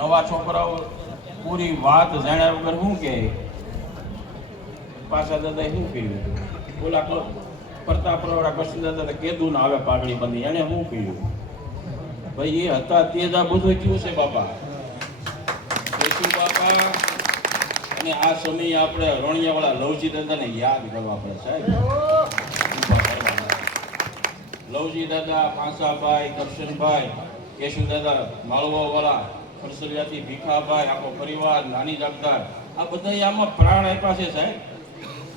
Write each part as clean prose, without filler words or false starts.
નવા છોકરાઓ પૂરી વાત જાણ્યા વગર શું કહે, પાછા દાદા શું કર્યું, ઓલા પ્રતાપરાવડા કૃષ્ણ દાદા કીધું ને આવે પાઘડી બંધી, એને શું કર્યું? ભાઈ એ હતા તે જ આ બધું થયું છે બાપા. કેશુ બાપા અને આ સમયે આપણે રણિયાવાળા લવજી દાદાને યાદ કરવા પડે સાહેબ. લવજી દાદા, પાંસાભાઈ, કરશનભાઈ, કેશુ દાદા, માળવાવાળા, ખરસલિયાથી ભીખાભાઈ, આખો પરિવાર, નાની જાગદાર, આ બધા આમાં પ્રાણ આપ્યા છે સાહેબ.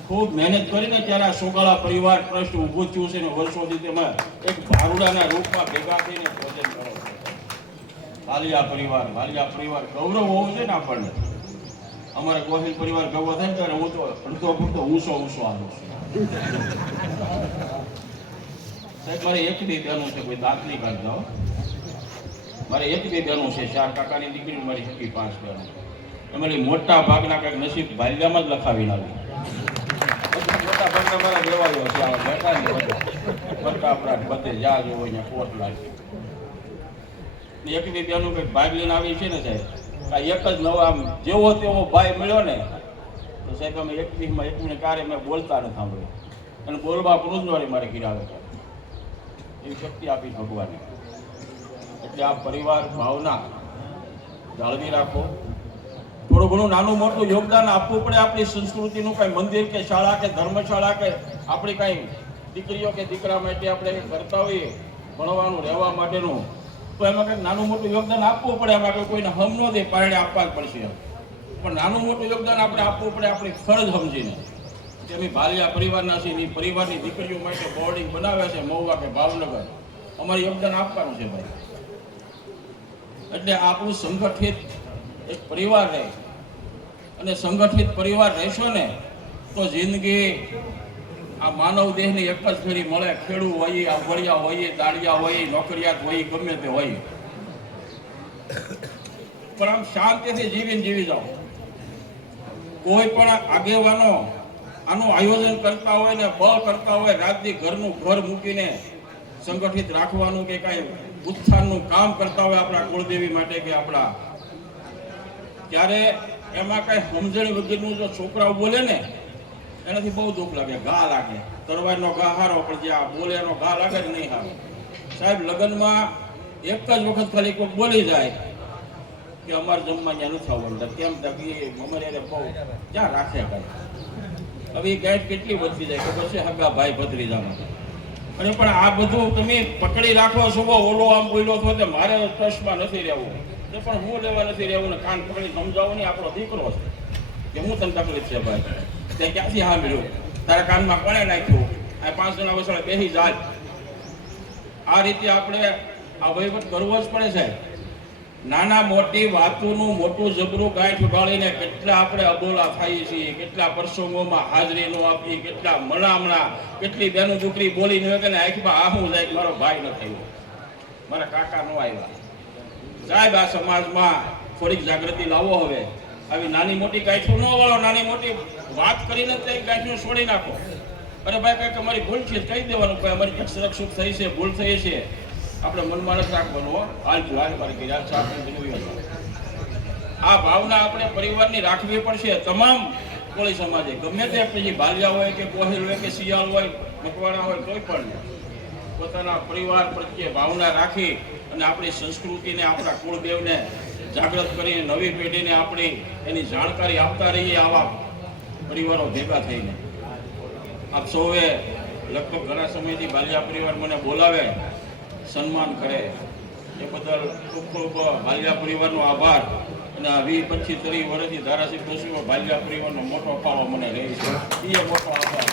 ખૂબ મહેનત કરીને ત્યારે આ સોગાળા પરિવાર ટ્રસ્ટ ઊભું થયું છે ને વર્ષોથી તેમાં એક ભારુડાના રૂપમાં ભેગા થઈને ભોજન કરો છે. વાલિયા પરિવાર ગૌરવ હોવું છે ને આપણને. અમારે ગોહિલ પરિવાર ગૌરવ થાય ને ત્યારે હું તો અડધો પૂરતો ઊંચો આવું છું સાહેબ. મારે એક બી બહેનો છે, કોઈ દાખલી કાઢતા હો. મારે એક બી બહેનો છે, 4 કાકાની દીકરી, મારી હકી 5 બહેનો. અમારી મોટા ભાગના કંઈક નસીબ બાલ્યામાં જ લખાવીને આવી. મોટા ભાગના મારા વ્યવહારો છે, આવા બેઠા ને બધા આપણા બધે જ્યાં જોવો અહીંયા કોટ લાગે. એક બી બહેનો કંઈક ભાગ લઈને આવી છે ને સાહેબ, આ એક જ નવો આમ જેવો તેવો ભાઈ મળ્યો ને તો સાહેબ અમે એક વીકમાં એક મિનિટ કાર્ય મેં બોલતા ન સાંભળ્યું અને બોલવા પૂરું મારે ગિરાવે છે. એવી શક્તિ આપી ભગવાને. એટલે આ પરિવાર ભાવના જાળવી રાખો. થોડું ઘણું નાનું મોટું યોગદાન આપવું પડે. આપણી સંસ્કૃતિનું કાંઈ મંદિર કે શાળા કે ધર્મશાળા કે આપણી કાંઈ દીકરીઓ કે દીકરા માટે આપણે કરતા હોઈએ ભણવાનું રહેવા માટેનું, તો એમાં કંઈક નાનું મોટું યોગદાન આપવું પડે. એમાં કંઈ કોઈને હમ ન દે, પારણે આપવા જ પડશે. પણ નાનું મોટું યોગદાન આપણે આપવું પડે આપણી ફરજ સમજીને. કે અમે ભાલિયા પરિવારના છીએ, એ પરિવારની દીકરીઓ માટે બોર્ડિંગ બનાવે છે મહુવા કે ભાવનગર, અમારે યોગદાન આપવાનું છે ભાઈ. એટલે આપણું સંગઠિત એક પરિવાર રહે અને સંગઠિત પરિવાર રહેશો ને તો જિંદગી આ માનવ દેહની એક જ ફેરી મળે. ખેડૂ હોય, આભળિયા હોય, દાળિયા હોય, નોકરિયાત હોય, ગમે તે હોય, પણ આમ શાંતિથી જીવી જાઓ. કોઈ પણ આગેવાનો આનું આયોજન કરતા હોય ને બળ કરતા હોય, રાતથી ઘરનું ઘર મૂકીને સંગઠિત રાખવાનું કે કાંઈ ઉત્થાનનું કામ કરતા હોય આપણા કુળદેવી માટે કે આપણા, ત્યારે એમાં કાંઈ સમજણ વગરનું જો છોકરાઓ બોલે ને એનાથી બહુ દુઃખ લાગે, ઘા લાગે. તરવારનો ઘા હારો, પણ જે આ બોલે એનો ઘા લાગે જ નહીં હારો સાહેબ. લગ્નમાં એક જ વખત ખાલી કોઈ બોલી જાય કે અમારે જમવા ત્યાં નથી આવવાનું, કેમ તકી અમારે બહુ ક્યાં રાખે કાંઈ. હવે એ ગાય કેટલી વધતી જાય ખબર છે હગા ભાઈ ભત્રીજામાં. અને પણ આ બધું તમે પકડી રાખો છો, ઓલો આમ બોલ્યો છો તે મારે ટ્રસ્ટમાં નથી રહેવું, પણ હું લેવા નથી રહેવું ને કાન પકડી સમજાવું ને આપણો દીકરો છે કે હું તને તકલીફ છે ભાઈ, તે ક્યાંથી સાંભળ્યું, તારા કાનમાં કોણે નાખ્યું, આ 5 જણા વસાડે બેસી જાય. આ રીતે આપણે આ વહીવટ કરવો જ પડે છે. નાના મોટી વાતોનું મોટું જબરું ગાંઠ ઉગાડીને કેટલા આપણે અબોલા થઈએ છીએ, કેટલા પ્રસંગોમાં હાજરી ન આપી, કેટલા મણામણા, કેટલી બેનું દીકરી બોલી ન કે આંખમાં આહું જાય કે મારો ભાઈ ન થયો, મારા કાકા ન આવ્યા. સાહેબ આ સમાજમાં થોડીક જાગૃતિ લાવો. હવે આવી નાની મોટી ગાંઠું ન વળો, નાની મોટી વાત કરીને તે ગાંઠું છોડી નાખો. અરે ભાઈ કંઈક અમારી ભૂલ છે કહી દેવાનું, ભાઈ અમારી કંઈક સુરક્ષિત થઈ છે, ભૂલ થઈ છે, આપણે મનમાં નથી રાખવાનું. આ ભાવના આપણે પરિવારની રાખવી પડશે. તમામ કોળી સમાજે ગમે તે પછી ભાલિયા હોય કે ગોહિલ હોય કે શિયાળ હોય, મકવાણા હોય, કોઈ પણ પોતાના પરિવાર પ્રત્યે ભાવના રાખી અને આપણી સંસ્કૃતિને, આપણા કુળદેવને જાગૃત કરીને નવી પેઢીને આપણી એની જાણકારી આપતા રહીએ. આવા પરિવારો ભેગા થઈને આપ સૌએ લગભગ ઘણા સમયથી ભાલિયા પરિવાર મને બોલાવે, સન્માન કરે, એ બદલ ખૂબ ખૂબ ભાલિયા પરિવારનો આભાર. અને 20-25-30 વર્ષથી ધારાસભ્ય બસુમાં ભાલિયા પરિવારનો મોટો ફાળો મને રહે છે, એ મોટો આભાર.